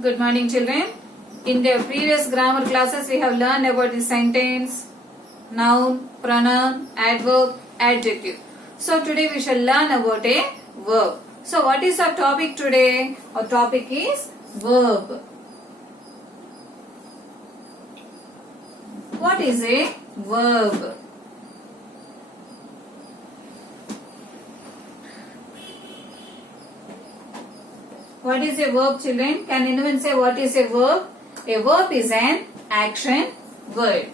Good morning, children. In the previous grammar classes, we have learned about the sentence, noun, pronoun, adverb, adjective. So today we shall learn about a verb. So what is our topic today? Our topic is verb. What is a verb? What is a verb, children? Can anyone say what is a verb? A verb is an action word.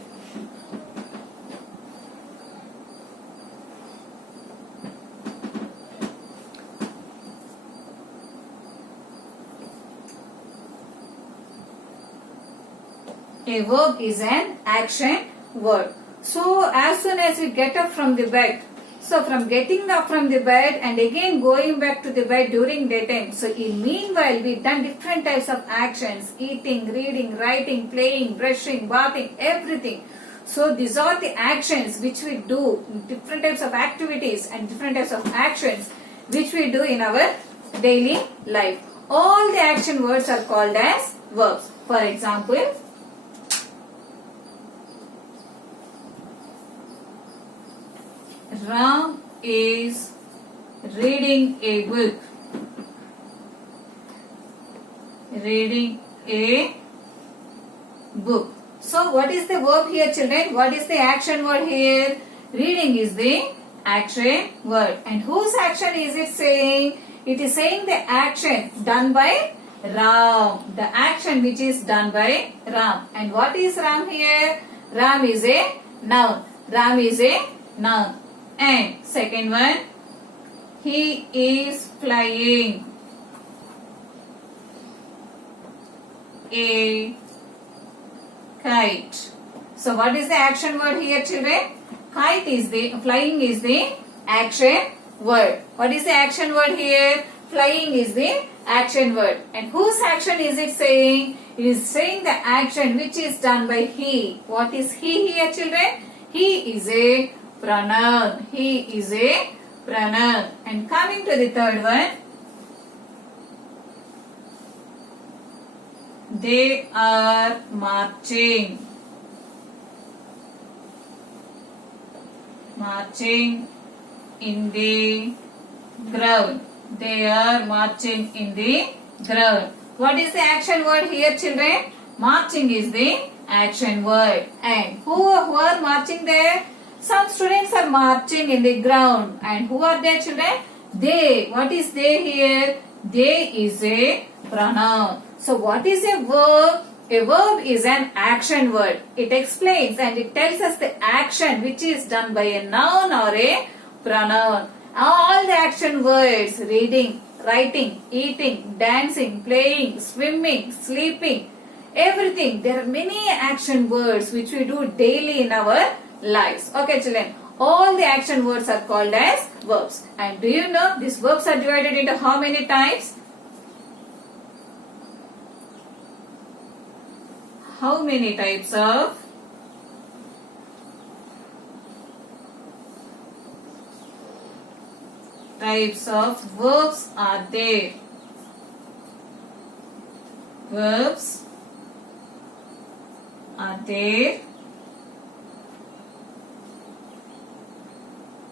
A verb is an action word. So as soon as we get up from the bed, so from getting up from the bed and again going back to the bed during daytime, so in meanwhile we done different types of actions, eating, reading, writing, playing, brushing, bathing, everything. So these are the actions which we do, different types of activities and different types of actions which we do in our daily life. All the action words are called as verbs. For example, Ram is reading a book. Reading a book. So what is the verb here, children? What is the action word here? Reading is the action word. And whose action is it saying? It is saying the action done by Ram. The action which is done by Ram. And what is Ram here? Ram is a noun. Ram is a noun. And second one, he is flying a kite. So what is the action word here, children? Flying is the action word. What is the action word here? Flying is the action word. And whose action is it saying? It is saying the action which is done by he. What is he here, children? He is a pronoun. He is a pronoun. And coming to the third one, they are marching. Marching in the ground. They are marching in the ground. What is the action word here, children? Marching is the action word. And who are marching there? Some students are marching in the ground. And who are there, children? They. What is they here? They is a pronoun. So what is a verb? A verb is an action word. It explains and it tells us the action which is done by a noun or a pronoun. All the action words, reading, writing, eating, dancing, playing, swimming, sleeping, everything. There are many action words which we do daily in our lives. Okay, children. All the action words are called as verbs. And do you know these verbs are divided into how many types? How many types of verbs are there? Verbs are there.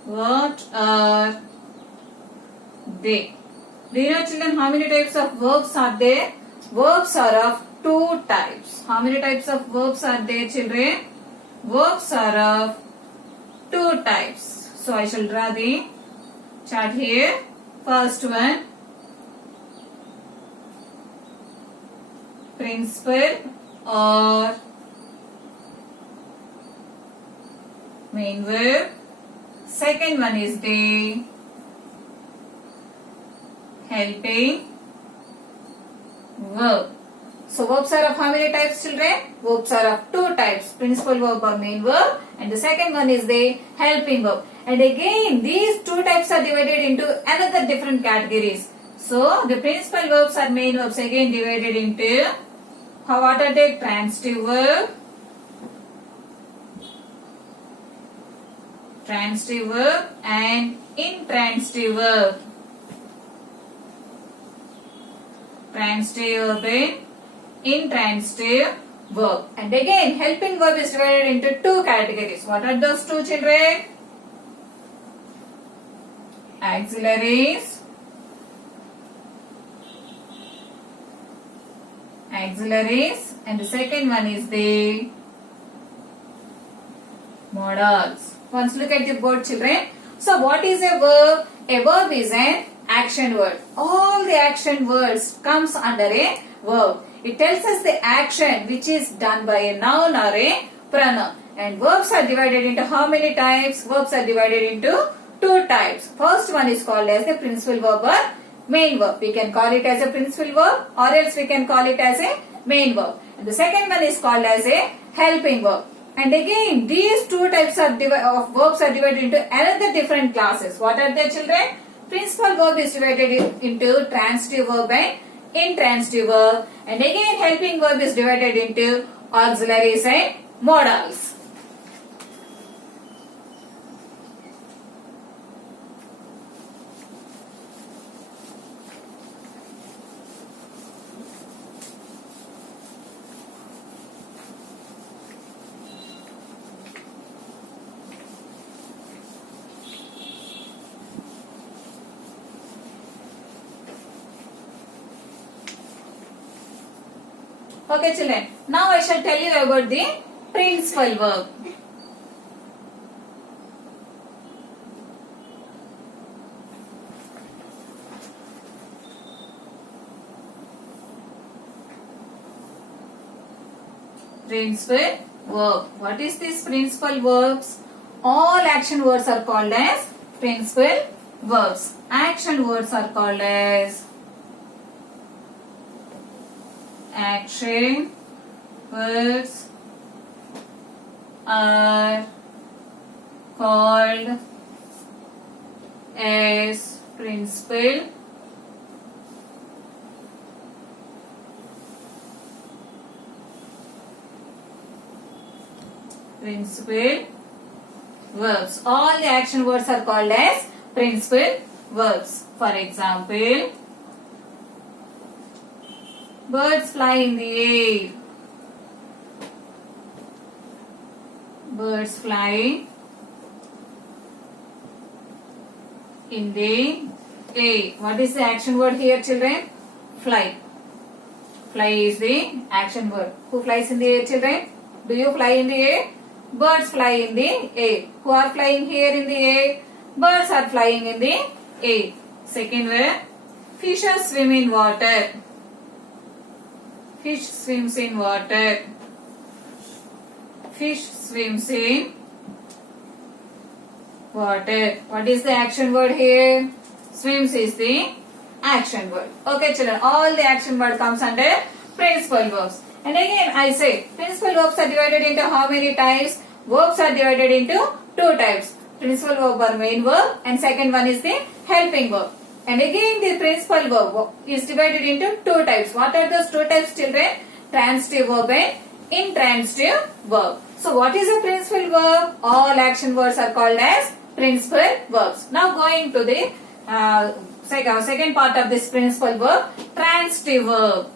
What are they? Do you know, children, how many types of verbs are there? Verbs are of two types. How many types of verbs are there, children? Verbs are of two types. So I shall draw the chart here. First one, principal or main verb. Second one is the helping verb. So verbs are of how many types, children? Verbs are of two types, principal verb or main verb, and the second one is the helping verb. And again these two types are divided into another different categories. So the principal verbs or main verbs again divided into what are they? Transitive verb, transitive verb and intransitive verb. Transitive verb and intransitive verb. And again, helping verb is divided into two categories. What are those two, children? Auxiliaries. Auxiliaries. And the second one is the modals. Once look at the board, children. So what is a verb? A verb is an action word. All the action words comes under a verb. It tells us the action which is done by a noun or a pronoun. And verbs are divided into how many types? Verbs are divided into two types. First one is called as the principal verb or main verb. We can call it as a principal verb or else we can call it as a main verb. And the second one is called as a helping verb. And again, these two types of verbs are divided into another different classes. What are they, children? Principal verb is divided into transitive verb and intransitive verb. And again, helping verb is divided into auxiliaries and modals. Okay, children. Now I shall tell you about the principal verb. Principal verb. What is this principal verbs? All action words are called as principal verbs. Action words are called as action words are called as principal verbs. All the action words are called as principal verbs. For example, birds fly in the air. Birds fly in the air. What is the action word here, children? Fly. Fly is the action word. Who flies in the air, children? Do you fly in the air? Birds fly in the air. Who are flying here in the air? Birds are flying in the air. Second word, fishes swim in water. Fish swims in water. Fish swims in water. What is the action word here? Swims is the action word. Okay, children. All the action word comes under principal verbs. And again, I say principal verbs are divided into how many types? Verbs are divided into two types. Principal verb or main verb, and second one is the helping verb. And again, the principal verb is divided into two types. What are those two types, children? Transitive verb and intransitive verb. So what is a principal verb? All action words are called as principal verbs. Now going to the second part of this principal verb, transitive verb.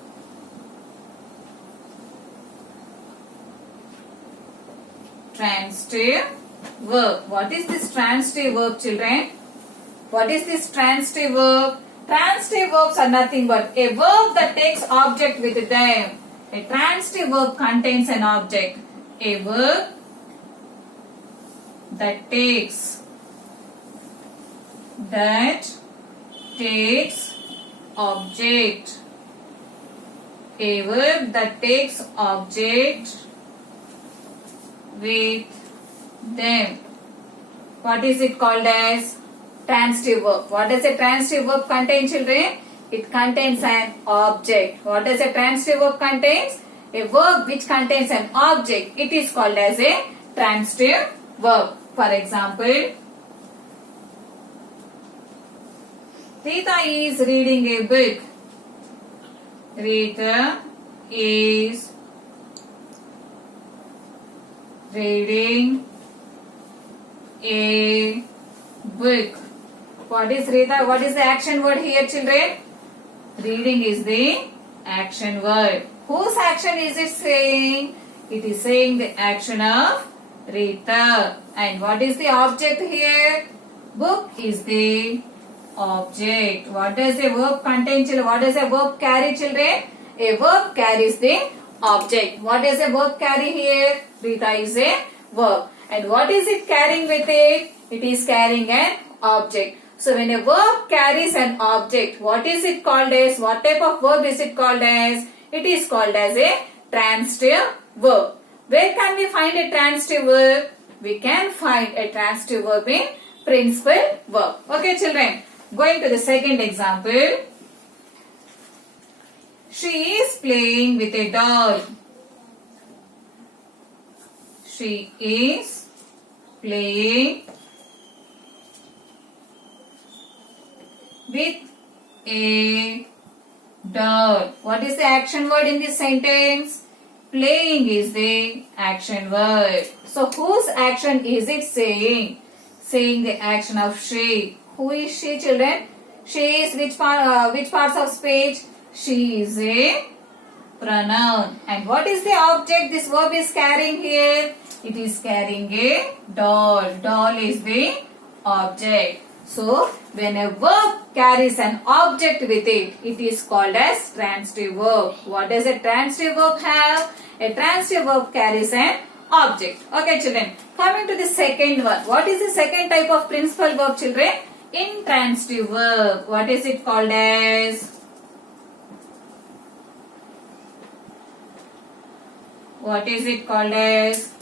Transitive verb. What is this transitive verb, children? What is this transitive verb? Transitive verbs are nothing but a verb that takes object with them. A transitive verb contains an object. A verb that takes object. A verb that takes object with them. What is it called as? Transitive verb. What does a transitive verb contain, children? It contains an object. What does a transitive verb contains? A verb which contains an object. It is called as a transitive verb. For example, Rita is reading a book. Rita is reading a book. What is Rita? What is the action word here, children? Reading is the action word. whose action is it saying? It is saying the action of Rita. And what is the object here? Book is the object. What does a verb contain, children? What does a verb carry, children? A verb carries the object. What does a verb carry here? Rita is a verb. And what is it carrying with it? It is carrying an object. So when a verb carries an object, what is it called as? What type of verb is it called as? It is called as a transitive verb. Where can we find a transitive verb? We can find a transitive verb in principal verb. Okay, children. Going to the second example. She is playing with a doll. She is playing with a doll. What is the action word in this sentence? Playing is the action word. So whose action is it saying? Saying the action of she. Who is she, children? She is which parts of speech? She is a pronoun. And what is the object this verb is carrying here? It is carrying a doll. Doll is the object. So when a verb carries an object with it, it is called as transitive verb. What does a transitive verb have? A transitive verb carries an object. Okay, children. Coming to the second one. What is the second type of principal verb, children? Intransitive verb. What is it called as? What is it called as?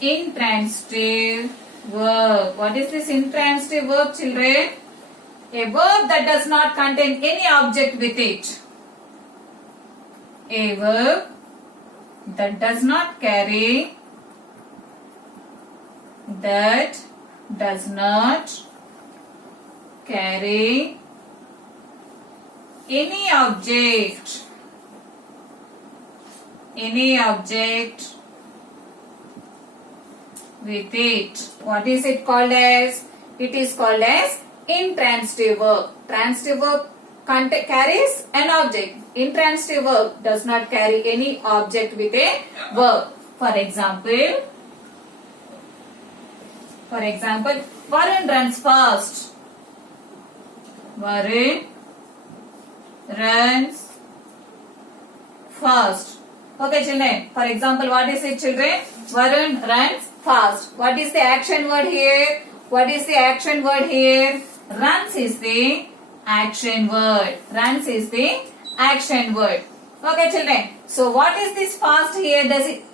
Intransitive verb. What is this intransitive verb, children? A verb that does not contain any object with it. A verb that does not carry any object with it. What is it called as? It is called as intransitive verb. Transitive verb carries an object. Intransitive verb does not carry any object with a verb. For example, Varun runs fast. Varun runs fast. Okay, children. For example, what is it, children? Varun runs fast. What is the action word here? What is the action word here? Runs is the action word. Runs is the action word. Okay, children. So what is this fast here?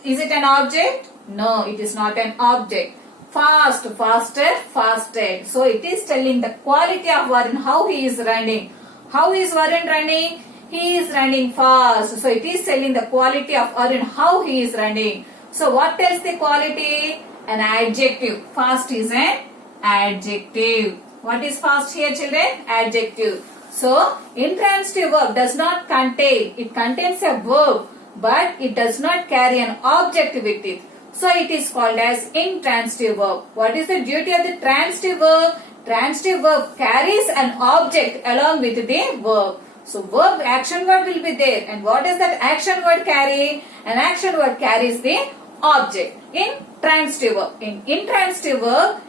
Is it an object? No, it is not an object. Fast, faster, fasted. So it is telling the quality of Varun, how he is running. How is Varun running? He is running fast. So it is telling the quality of Varun, how he is running. So what tells the quality? An adjective. Fast is an adjective. What is fast here, children? Adjective. So intransitive verb does not contain. It contains a verb, but it does not carry an object with it. So it is called as intransitive verb. What is the duty of the transitive verb? Transitive verb carries an object along with the verb. So verb action word will be there. And what does that action word carry? An action word carries the object in transitive verb. In intransitive verb,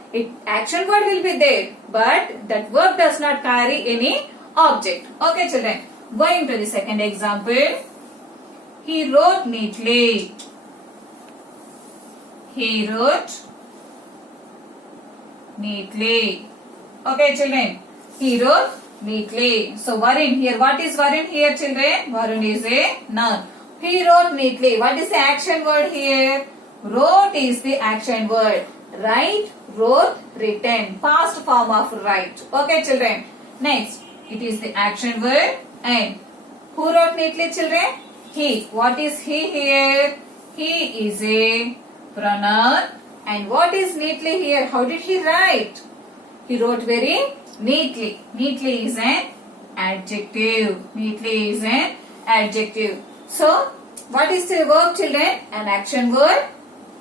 action word will be there, but that verb does not carry any object. Okay, children. Going to the second example. He wrote neatly. He wrote neatly. Okay, children. He wrote neatly. So Varun here. What is Varun here, children? Varun is a noun. He wrote neatly. What is the action word here? Wrote is the action word. Write, wrote, written. Past form of write. Okay, children. Next, it is the action word. And who wrote neatly, children? He. What is he here? He is a pronoun. And what is neatly here? How did he write? He wrote very neatly. Neatly is an adjective. Neatly is an adjective. So, what is the verb, children? An action word.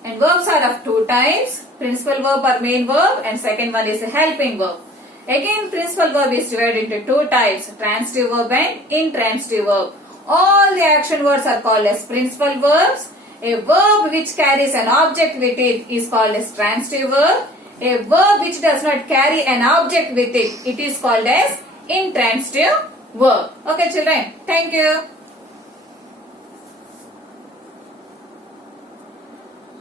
And verbs are of two types. Principal verb or main verb. And second one is a helping verb. Again, principal verb is divided into two types. Transitive verb and intransitive verb. All the action words are called as principal verbs. A verb which carries an object with it is called as transitive verb. A verb which does not carry an object with it, it is called as intransitive verb. Okay children, thank you.